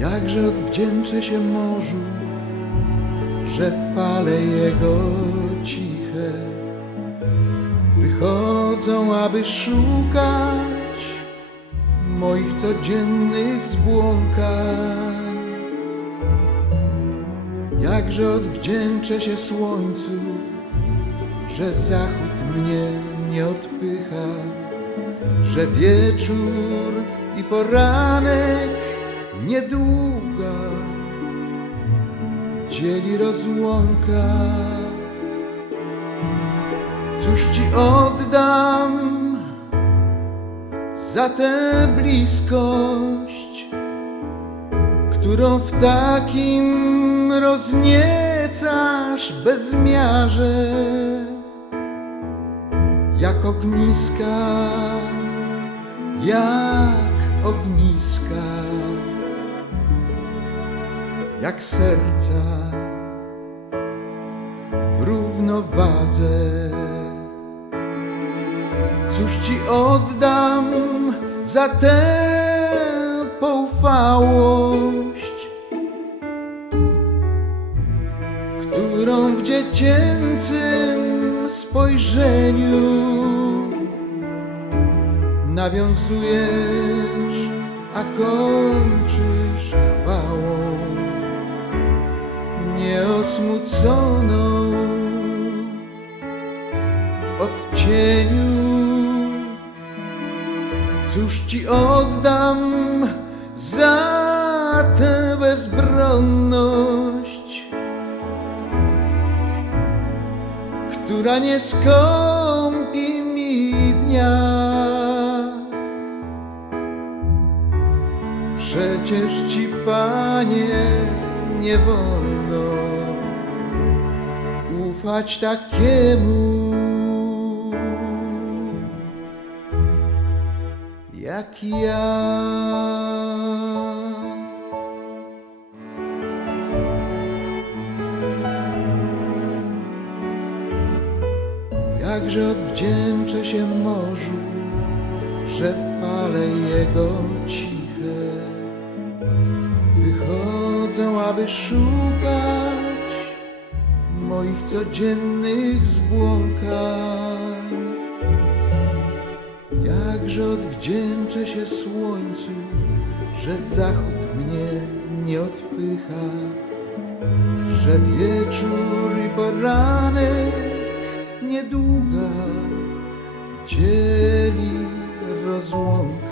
Jakże odwdzięczę się morzu, że fale jego ciche wychodzą, aby szukać moich codziennych zbłąkań. Jakże odwdzięczę się słońcu, że zachód mnie nie odpycha, że wieczór i poranek dzieli rozłąka. Cóż ci oddam za tę bliskość, którą w takim rozniecasz bezmiarze, jak ogniska, jak ogniska, jak serca w równowadze. Cóż ci oddam za tę poufałość, którą w dziecięcym spojrzeniu nawiązujesz, a kończysz chwałą w odcieniu. Cóż ci oddam za tę bezbronność, która nie skąpi mi dnia. Przecież ci, panie, nie wolno ufać takiemu jak ja. Jakże odwdzięczę się morzu, że fale jego ciche wychodzą, aby szukać moich codziennych zbłąkań. Jakże odwdzięczę się słońcu, że zachód mnie nie odpycha, że wieczór i poranek niedługa dzieli rozłąka.